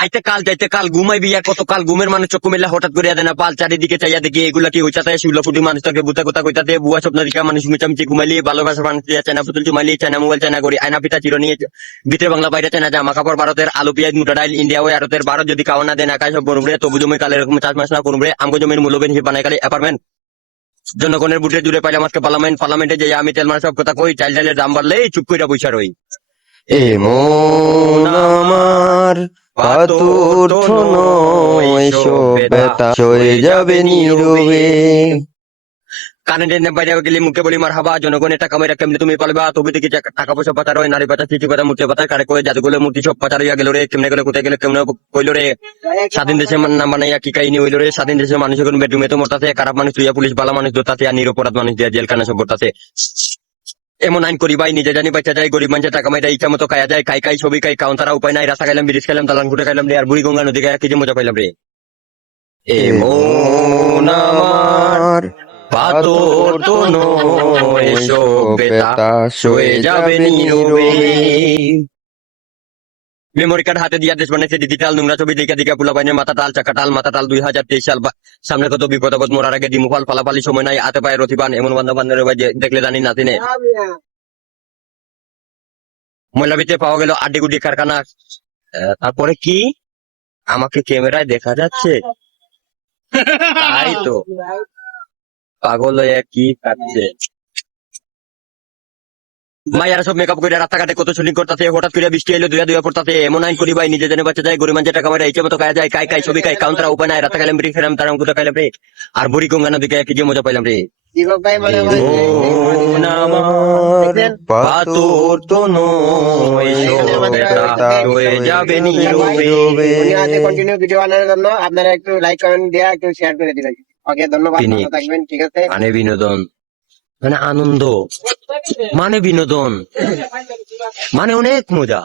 আইতে কাল যাইতে কাল ঘুমাইবি আর কত কাল ঘুমের মানুষ চক্ষু মেলা হঠাৎ করে দেয় না পাল চারিদিকে চাইয়া দেখি এগুলা কি হইতা তাই শিউলাপুটি মানুষ তাকে বুতা কথা কইতাতে বুয়া স্বপ্ন দিকা মানুষ মিচামিচি ঘুমাইলি ভালোবাসা মানুষ দিয়া চায়না পুতুল চুমাইলি চায়না মোবাইল চায়না করি আয়না পিতা চির নিয়ে ভিতরে বাংলা বাইরে চায়না জামা কাপড় ভারতের আলু পেঁয়াজ মুটা ডাইল ইন্ডিয়া ওই ভারতের ভারত যদি খাওয়া না দেন আকাশ করবে তবু জমি কালে এরকম চাষবাস না করবে আমগো জমির মূল্যবেন হিসেবে বানাই কালে অ্যাপার্টমেন্ট জনগণের বুটে জুড়ে পাইলাম আজকে পার্লামেন্টে যে আমি তেল মারা সব কথা কই চাল চালের দাম বাড়লে চুপ কইরা পয়সা রই এমন আমার পাথর নয় সভ্যতা সয়ে যাবে নীরবে। কারেন্টের বাইরে গেলে মুখে বলি মার হাবা জনগণের টাকা মেয়েরা কেমনি তুমি পালবা তবে দেখি টাকা পয়সা পাচার হয় নারী পাচার চিঠি পাতা মূর্তি পাতা কারে কয়ে জাদুগুলো মূর্তি সব পাচার হইয়া গেল রে কেমনে গেলে কোথায় গেলে কেমনে কইল রে স্বাধীন দেশে নাম বানাইয়া কি কাহিনী হইল রে স্বাধীন দেশের মানুষ এখন বেডরুমে তো মরতাছে খারাপ মানুষ তুইয়া পুলিশ ভালো মানুষ ধরতাছে আর নিরপরাধ মানুষ দিয়া জেলখানা সব করতাছে এমন আইন করি ভাই নিজে জানি বাচ্চা যায় গরিব মানুষের টাকা মাইটা ইচ্ছা মতো খাওয়া যায় খাই ছবি খাই কাউন তারা উপায় নাই রাস্তা খাইলাম ব্রিজ খাইলাম দালান ঘুটে খাইলাম রে আর বুড়ি গঙ্গা নদী কি যে মজা পাইলাম রে এমন আমার পাথর তো নয় সভ্যতা সয়ে যাবে নীরবে। মেমোরি কার্ড হাতে দিয়া দেশ বানাইছে ডিজিটাল নোংরা ছবি দেখা দেখা পোলা বাইনের মাথা টাল চাকা টাল মাথা টাল 2023 সাল সামনে কত বিপদ আপদ মোরার আগে দিমুফাল ফালাফালি সময় নাই হাতে পায়ে রথিবান এমন বান্ধব বান্ধবের ভাই দেখলে জানি না তিনে ময়লাবিতে পাওয়া গেল আড্ডি গুড্ডি কারখানা তারপরে কি আমাকে ক্যামেরায় দেখা যাচ্ছে তাই তো পাগল হয়ে কি কাটছে মাইয়ারা সব মেকআপ করে রাস্তাঘাটে কত শুটিং করতেছে হঠাৎ করে বৃষ্টি এলো দুয়া পড়তাছে এমন আইন করি ভাই নিজে জানে বাচ্চা যায় গরিব মানুষের টাকা মারা ইচ্ছে মতো খাওয়া যায় খাই ছবি খাই কাউন্টার উপায় নাই রাস্তা খাইলাম বিড়ি খেলাম তার অঙ্কুটা খাইলাম রে আর বুড়ি গঙ্গা নদীকে কি যে মজা পাইলাম রে এমন আমার পাথর তো নয় সভ্যতা সয়ে যাবে নীরবে। কন্টিনিউ ভিডিও বানানোর জন্য আপনারা একটু লাইক কমেন্ট দেয়া একটু শেয়ার করে দিবেন। ওকে ধন্যবাদ, ভালো থাকবেন, ঠিক আছে। মানে বিনোদন মানে আনন্দ মানে বিনোদন মানে অনেক মজা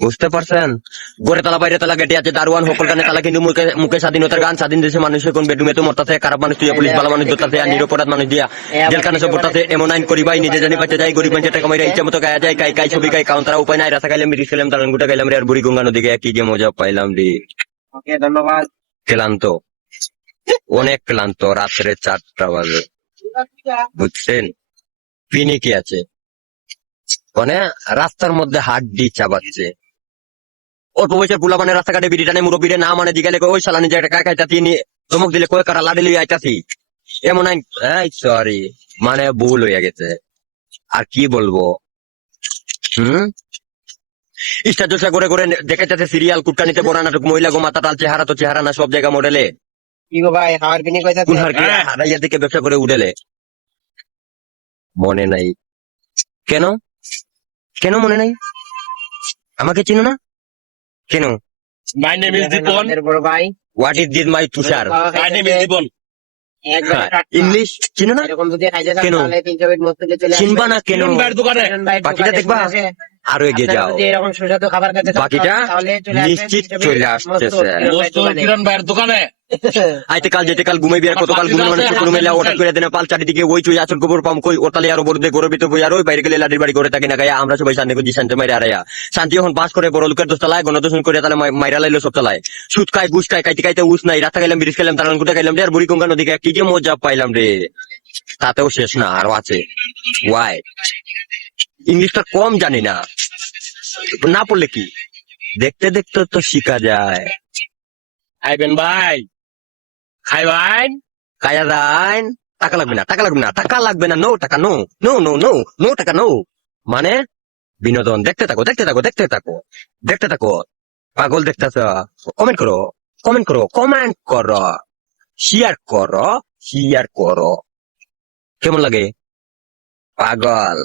বুঝতে পারছেন গড়ে তালা বাইরে তালা গেটে আছে দারোয়ান সকল গানে তালা কিন্তু মুখে মুখে স্বাধীনতার গান স্বাধীন দেশের মানুষ এখন বেডরুমে তো মরতাছে খারাপ মানুষ তুই পুলিশ ভালো মানুষ ধরতাছে আর নিরপরাধ মানুষ দিয়া জেলখানা সব পড়তাছে এমন আইন করি ভাই নিজে জানি বাচ্চা যায় গরিব মানুষের টাকা মাইরা ইচ্ছা মতো খাওয়া যায় খাই ছবি খাই কাউন তারা উপায় নাই রাস্তা খাইলাম ব্রিজ খেলাম তার গুটা খাইলাম রে আর বুড়ি গঙ্গা নদীকে কি যে মজা পাইলাম রে ওকে ধন্যবাদ। ক্লান্ত অনেক ক্লান্ত রাত্রে 4টা বাজে বুঝছেন পিনি কি আছে মানে রাস্তার মধ্যে হাড্ডি চাবাচ্ছে অল্প বয়সের পোলা মানে রাস্তাঘাটে বিড়ি টানে মুরব্বীরে না মানে জিগালে ওই সালানি যে একটা খাইতাছি চমক দিলে কয় কারা লাড়ি লইয়া আইতাছি এমন আইন সরি মানে ভুল হইয়া গেছে আর কি বলবো ইস্টা জোসা করে করে দেখাইতেছে সিরিয়াল কুটকানিতে বড় নাটক মহিলা গো মাথা টাল চেহারা তো চেহারা না সব জায়গা মডেলে কি গো ভাই হাওয়ার বিনি কইতাছে কোন হারাইয়া থেকে ব্যবসা করে উঠেলে মনে নাই কেন কেন মনে নাই আমাকে চিনো না কেন My name is Dipon. আমাদের বড় ভাই what is this my Tushar My name is Dipon. একবার ইংলিশ চিনো না এরকম যদি খাইতে চান কেন? তাহলে 300 ফিট মধ্যে চলে আসবেন। চিনবা না কেন কিরণ ভাইয়ের দোকানে বাকিটা দেখবা আরো এগিয়ে যাও যদি এরকম সুস্বাদু খাবার খেতে চান বাকিটা তাহলে চলে আসবেন নিশ্চিত 300 চলে feet আসতেছে। দোস্ত কিরণ ভাইয়ের দোকানে আইতে কাল যেতে কাল ঘুমাইবি আর কতকাল ঘুমের মানুষ চোখ মেলা ওটা করে দেনা পাল চারিদিকে ওই চুই আচল গোবর পাম কই ওটালে আরো বড় দিয়ে গরবিত বই আর ওই বাইরে গেলে লাঠির বাড়ি করে থাকি না গায়া আমরা সবাই শান্তি খুঁজি শান্তি মাইরা আরাইয়া শান্তি এখন বাস করে বড় লোকের দোষ চালায় গণদোষণ করে তাহলে মাইরা লাইলো সব চালায় সুদ খাই ঘুষ খাই খাইতে খাইতে উস নাই রাস্তা খাইলাম ব্রিজ খাইলাম তার গুটা খাইলাম রে আর বুড়ি গঙ্গা নদীকে কি যে মজা পাইলাম রে তাতেও শেষ না আরো আছে ওয়াই ইংলিশটা কম জানি না না পড়লে কি দেখতে দেখতে তো শিখা যায় আইবেন ভাই খাইবেন কায়া যান টাকা লাগবে না টাকা লাগবে না টাকা লাগবে না নো টাকা no no no no no টাকা নো মানে বিনোদন দেখতে থাকো দেখতে থাকো দেখতে থাকো দেখতে থাকো পাগল দেখতেছ কমেন্ট করো কমেন্ট করো কমেন্ট করো শেয়ার করো কেমন লাগে পাগল